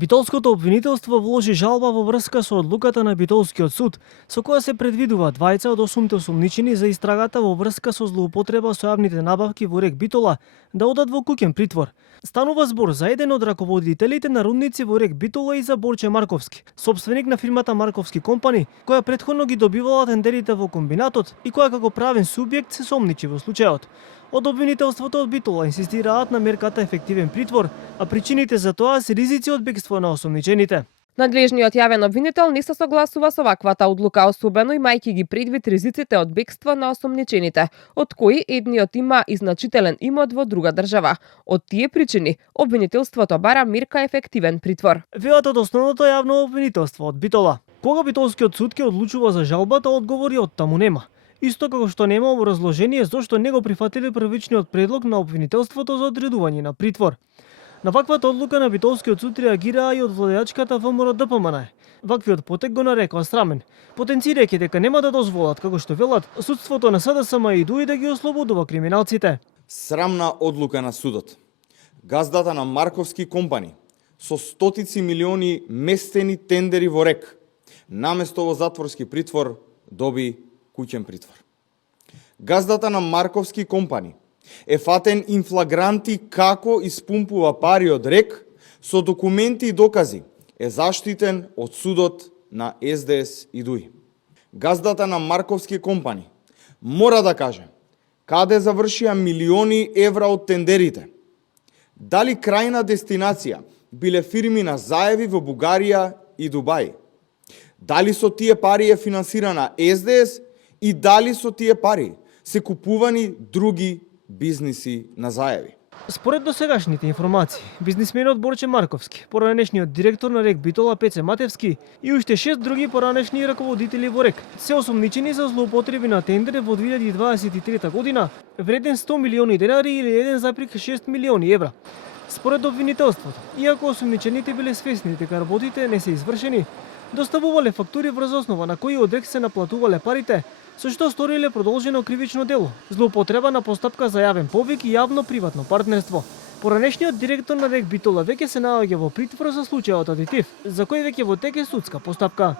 Битолското обвинителство вложи жалба во врска со одлуката на Битолскиот суд, со која се предвидува двајца од 8 осумничени за истрагата во врска со злоупотреба со јавните набавки во РЕК Битола да одат во куќен притвор. Станува збор за еден од раководителите на рудници во РЕК Битола и за Борче Марковски, собственик на фирмата Марковски компани, која претходно ги добивала тендерите во комбинатот и која како правен субјект се сомничи во случајот. Од обвинителството од Битола инсистираат на мерката ефективен притвор, а причините за тоа се ризици од бегство на осумничените. Надлежниот јавен обвинител не се согласува со ваквата одлука, особено имајќи ги предвид ризиците од бегство на осумничените, од кои едниот има и значителен имот во друга држава. Од тие причини, обвинителството бара мерка ефективен притвор. Велат од основното јавно обвинителство од Битола. Кога Битолскиот суд ќе одлучува за жалбата, одговори од таму нема. Исто како што нема образложение зошто не го прифатиле првичниот предлог на обвинителството за одредување на притвор. На ваквата одлука на Битолскиот суд реагираа и од владеачката ВМРО ДПМН. Ваквиот потек го нарекоа срамен, потенцирајќи дека нема да дозволат, како што велат, судството на СДСМ и ДУИ да ги ослободува криминалците. Срамна одлука на судот. Газдата на Марковски компани со стотици милиони местени тендери во РЕК, наместо во затворски притвор, доби куќен притвор. Газдата на Марковски компани е фатен инфлагранти како испумпува пари од РЕК, со документи и докази е заштитен од судот на СДС и ДУИ. Газдата на Марковски компани мора да каже каде завршија милиони евра од тендерите, дали крајна дестинација биле фирми на заеви во Бугарија и Дубај, дали со тие пари е финансирана СДС и дали со тие пари се купувани други бизниси на заеви. Според досегашните информации, бизнисменот Борче Марковски, поранешниот директор на РЕК Битола Пеце Матевски и уште 6 други поранешни раководители во РЕК се осумничени за злоупотреби на тендер во 2023 година, вреден 100 милиони денари или 1,6 милиони евра. Според обвинителството, иако осумничените биле свесни дека работите не се извршени, доставувале фактури врз основа на кои од РЕК се наплатувале парите, со што сториле продолжено кривично дело, злоупотреба на постапка за јавен повик и јавно-приватно партнерство. Поранешниот директор на РЕК Битола веќе се наоѓа во притвор за случајот адитив, за кој веќе во тек е судска постапка.